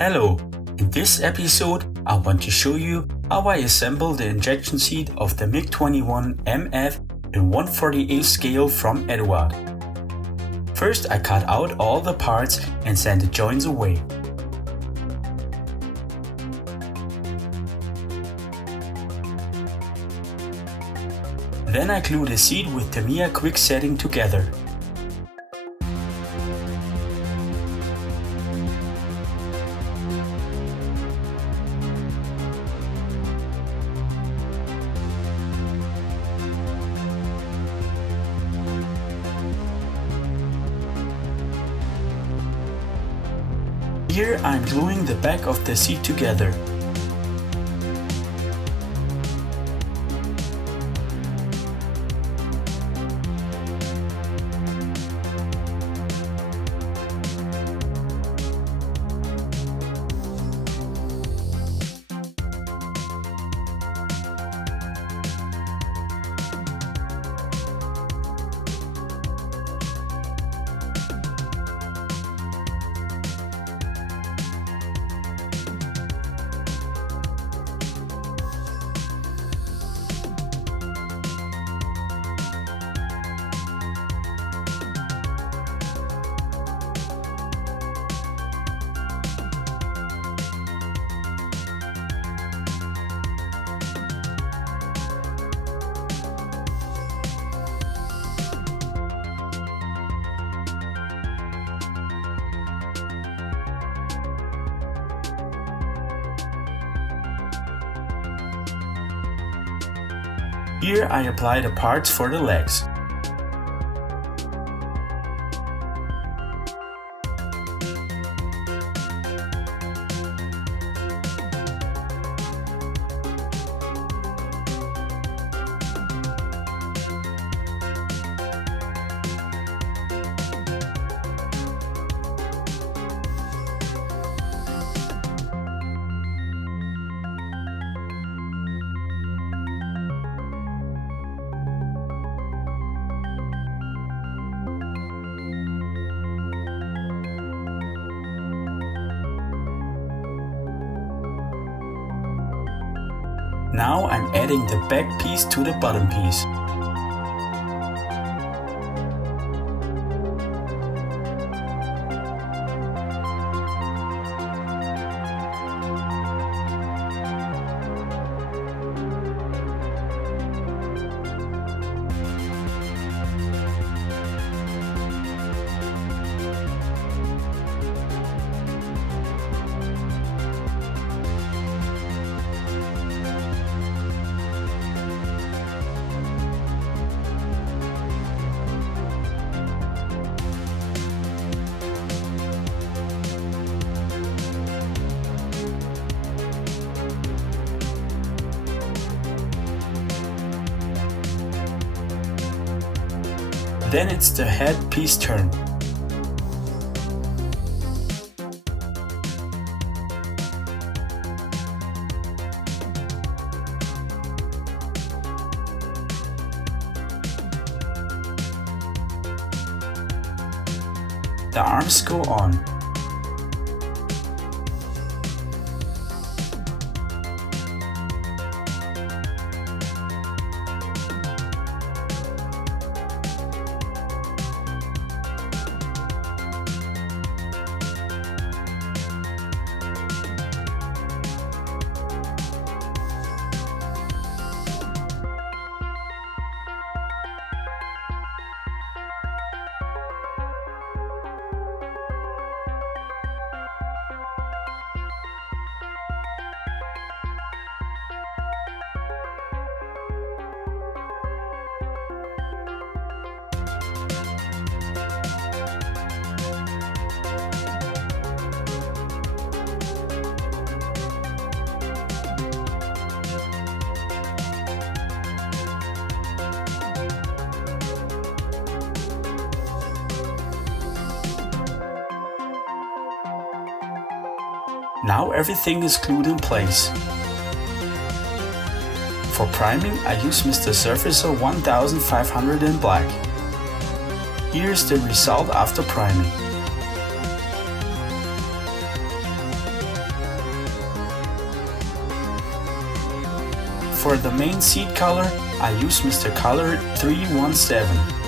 Hello, in this episode I want to show you how I assemble the injection seat of the MIG21 MF in 1/48 scale from Eduard. First I cut out all the parts and send the joints away. Then I glue the seat with Tamiya quick setting together. Here I'm gluing the back of the seat together. Here I apply the parts for the legs. Now I'm adding the back piece to the bottom piece. Then it's the head piece turn. The arms go on. Now everything is glued in place. For priming I use Mr. Surfacer 1500 in black. Here's the result after priming. For the main seat color, I use Mr. Color 317.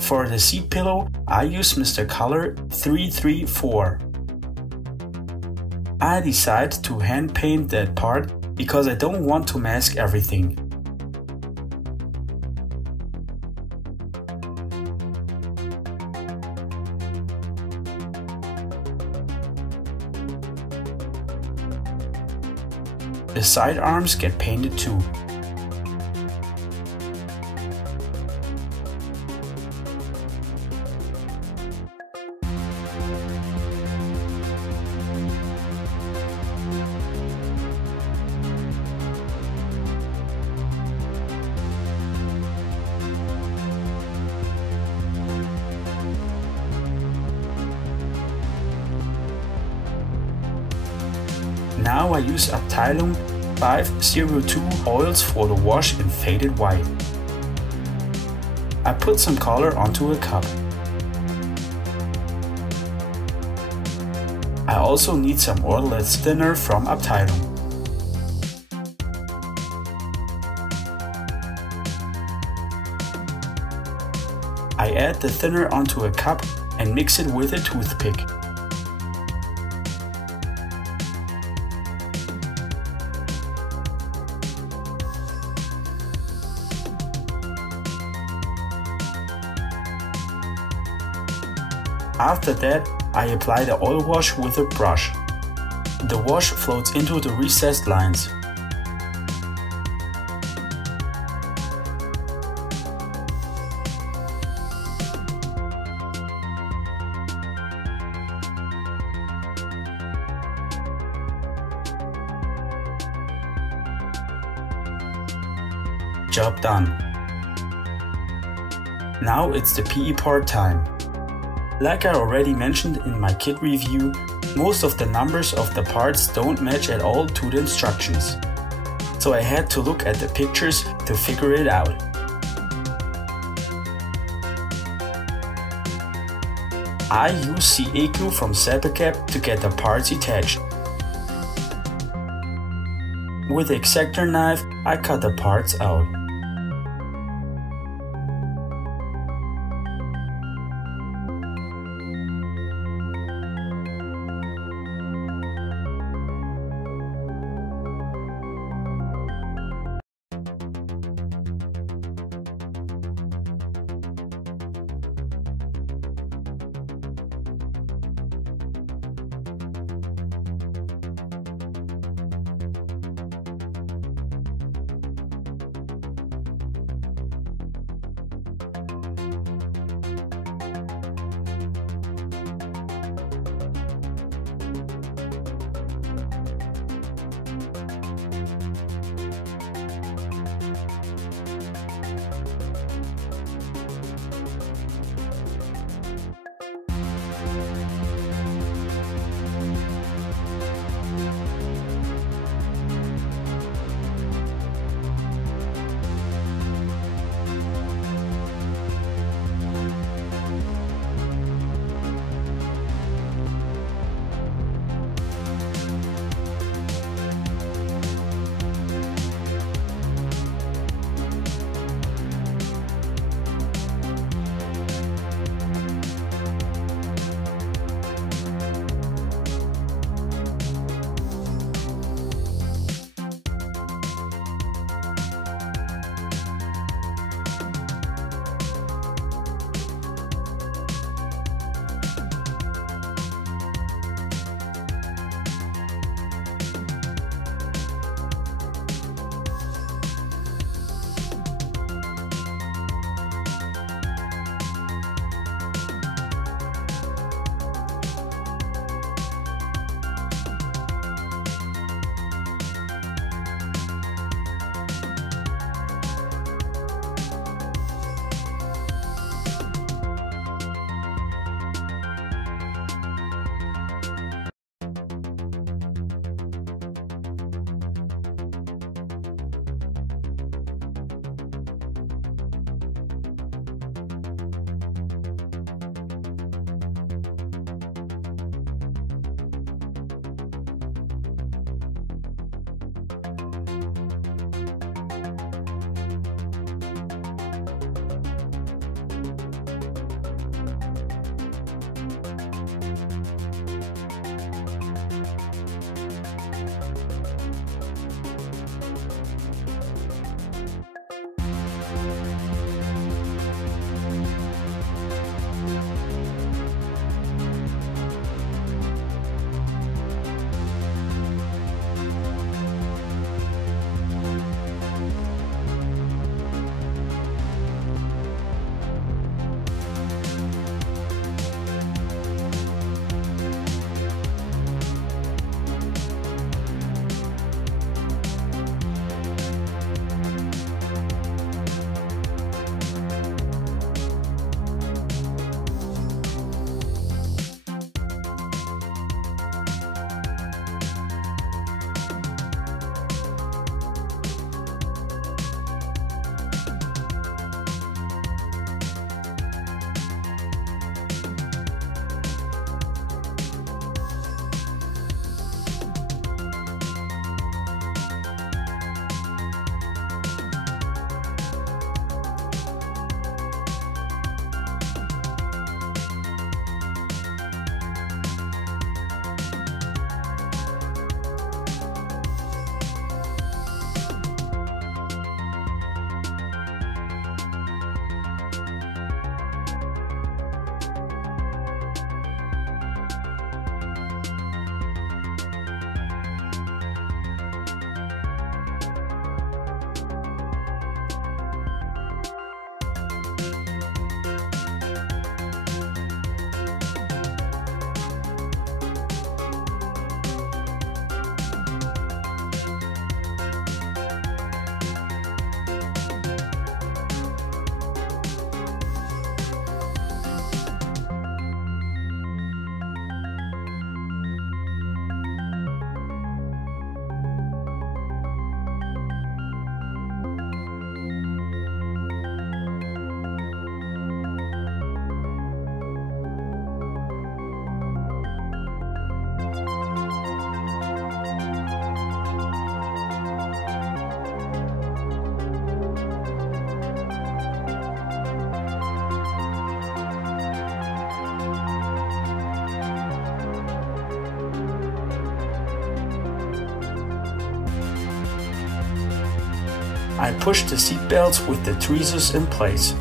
For the seat pillow, I use Mr. Color 334. I decide to hand paint that part because I don't want to mask everything. The side arms get painted too. Now I use Abteilung 502 oils for the wash in faded white. I put some color onto a cup. I also need some oilless thinner from Abteilung. I add the thinner onto a cup and mix it with a toothpick. After that, I apply the oil wash with a brush. The wash floats into the recessed lines. Job done. Now it's the PE part time. Like I already mentioned in my kit review, most of the numbers of the parts don't match at all to the instructions. So I had to look at the pictures to figure it out. I use CA glue from Sapacap to get the parts attached. With the X-Acto knife, I cut the parts out. I push the seat belts with the tweezers in place.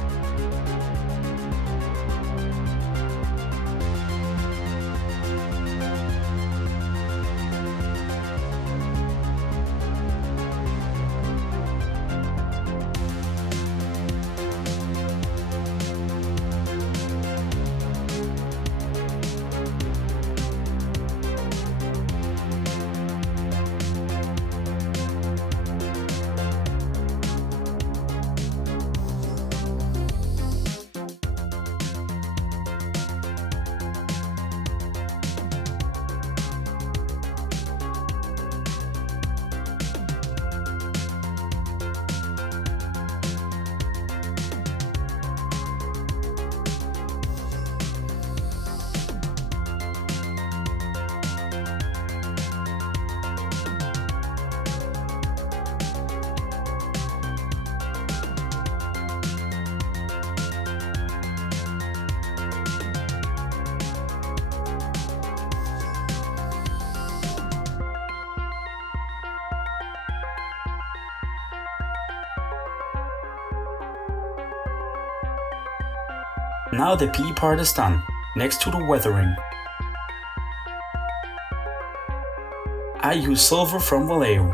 Now the P part is done, next to the weathering. I use silver from Vallejo.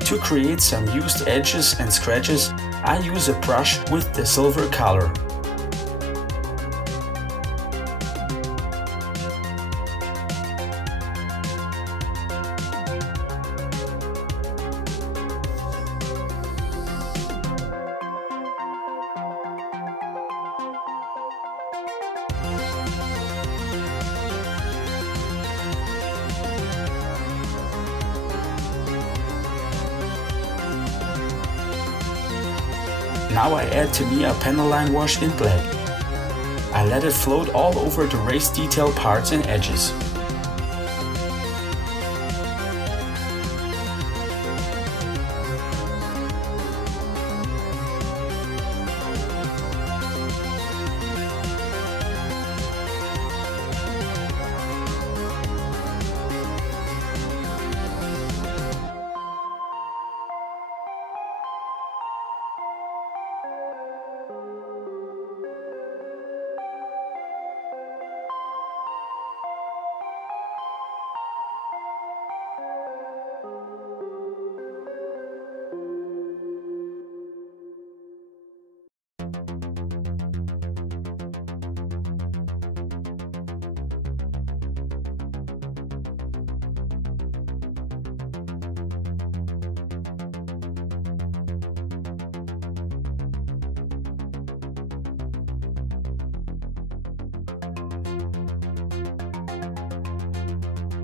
To create some used edges and scratches, I use a brush with the silver color. Now I add Tamiya panel line wash in black. I let it float all over the raised detail parts and edges.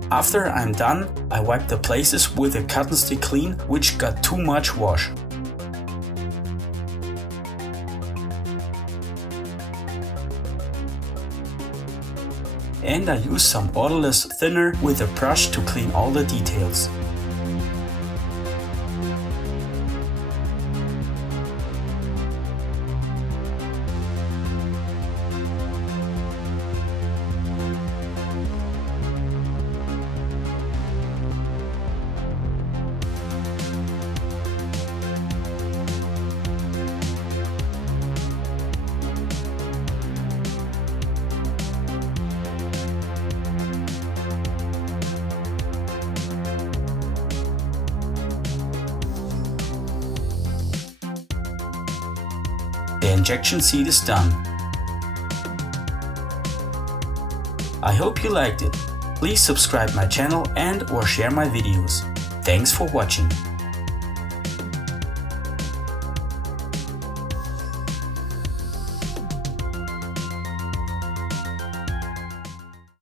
After I'm done, I wipe the places with a cotton stick clean which got too much wash. And I use some odorless thinner with a brush to clean all the details. The injection seat is done. I hope you liked it. Please subscribe my channel and or share my videos. Thanks for watching.